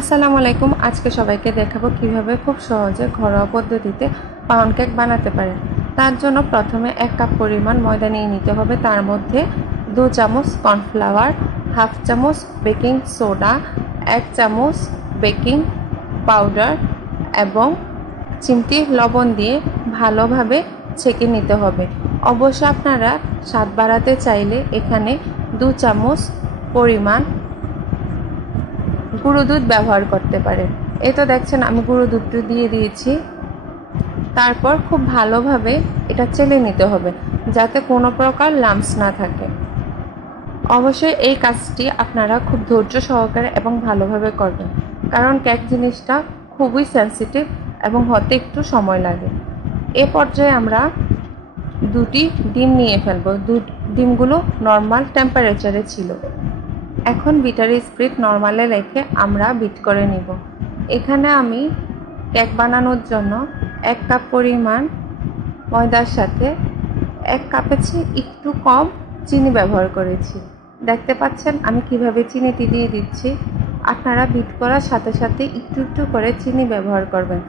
আসসালামু আলাইকুম। আজকে সবাইকে দেখাবো কিভাবে খুব সহজে ঘরোয়া পদ্ধতিতে পাউন্ড কেক বানাতে পারেন। তার জন্য প্রথমে 1 কাপ পরিমাণ ময়দা নিয়ে নিতে হবে। তার মধ্যে 2 চামচ কর্নফ্লাওয়ার, হাফ চামচ বেকিং সোডা, 1 চামচ বেকিং পাউডার এবং চিমটি লবণ দিয়ে ভালোভাবে ছেঁকে নিতে হবে। অবশ্য আপনারা স্বাদ বাড়াতে চাইলে এখানে 2 চামচ পরিমাণ গুঁড়ো দুধ ব্যবহার করতে পারেন। এই তো দেখছেন আমি গুঁড়ো দুধটা দিয়ে দিয়েছি। তারপর খুব ভালোভাবে এটা চেলে নিতে হবে যাতে কোনো প্রকার লাম্পস না থাকে। অবশ্যই এই কাজটি আপনারা খুব ধৈর্য সহকারে এবং ভালোভাবে করবেন, কারণ কেক জিনিসটা খুবই সেন্সিটিভ এবং হতে একটু সময় লাগে। এ পর্যায়ে আমরা 2টি ডিম নিয়ে ফেলবো। ডিমগুলো নর্মাল টেম্পারেচারে ছিল। এখন বিটার স্পিড নর্মালে রেখে আমরা বিট করে নিব। এখানে আমি কেক বানানোর জন্য 1 কাপ পরিমাণ ময়দার সাথে 1 কাপের চেয়ে একটু কম চিনি ব্যবহার করেছি। দেখতে পাচ্ছেন আমি কিভাবে চিনিটি দিয়ে দিচ্ছি। আপনারা বিট করার সাথে সাথে একটু একটু করে চিনি ব্যবহার করবেন,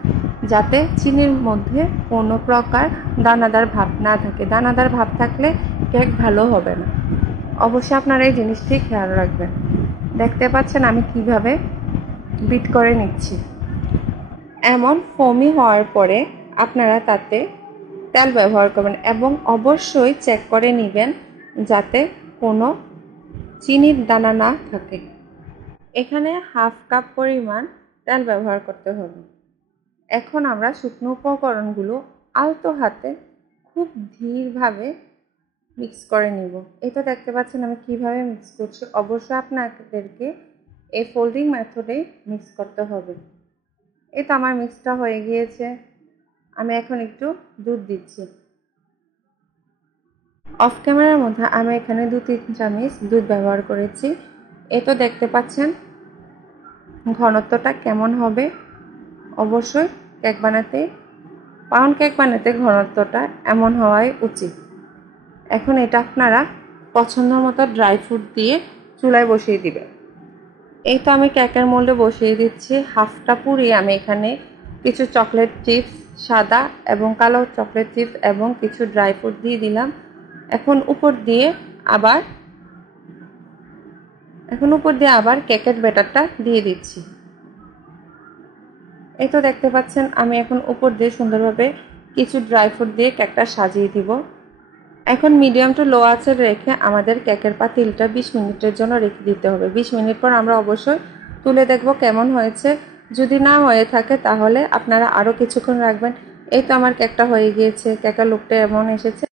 যাতে চিনির মধ্যে কোনো প্রকার দানাদার ভাব না থাকে। দানাদার ভাব থাকলে কেক ভালো হবে না। অবশ্যই আপনারা এই জিনিসটি খেয়াল রাখবেন। দেখতে পাচ্ছেন আমি কিভাবে বিট করে নিচ্ছি। এমন ফোমি হওয়ার পরে আপনারা তাতে তেল ব্যবহার করবেন এবং অবশ্যই চেক করে নেবেন যাতে কোনো চিনির দানা না থাকে। এখানে হাফ কাপ পরিমাণ তেল ব্যবহার করতে হবে। এখন আমরা শুকনো উপকরণগুলো আলতো হাতে খুব ধীরভাবে মিক্স করে নিব। এই তো দেখতে পাচ্ছেন আমি কিভাবে মিক্স করছি। অবশ্যই আপনাদেরকে এই ফোল্ডিং মেথডে মিক্স করতে হবে। এই তো আমার মিক্সটা হয়ে গিয়েছে। আমি এখন একটু দুধ দিচ্ছি। অফ ক্যামেরার মধ্যে আমি এখানে 2-3 চামচ দুধ ব্যবহার করেছি। এই তো দেখতে পাচ্ছেন ঘনত্বটা কেমন হবে। অবশ্যই পাউন্ড কেক বানাতে ঘনত্বটা এমন হওয়াই উচিত। এখন এটা আপনারা পছন্দ মতো ড্রাই ফ্রুট দিয়ে চুলায় বসিয়ে দিবেন। এই তো আমি কেকের মোল্ডে বসিয়ে দিচ্ছি। হাফটা পুরিয়ে আমি এখানে কিছু চকলেট চিপস, সাদা এবং কালো চকলেট চিপস এবং কিছু ড্রাই ফ্রুট দিয়ে দিলাম। এখন উপর দিয়ে আবার কেকের ব্যাটারটা দিয়ে দিচ্ছি। এই তো দেখতে পাচ্ছেন আমি এখন উপর দিয়ে সুন্দরভাবে কিছু ড্রাই ফ্রুট দিয়ে কেকটা সাজিয়ে দিব। এখন মিডিয়াম টু লো আঁচে রেখে আমাদের কেকের পাতিলটা 20 মিনিটের জন্য রেখে দিতে হবে। 20 মিনিট পর আমরা অবশ্যই তুলে দেখব কেমন হয়েছে। যদি না হয়ে থাকে তাহলে আপনারা আরও কিছুক্ষণ রাখবেন। এই তো আমার কেকটা হয়ে গিয়েছে। কেকের লুকটা এমন এসেছে।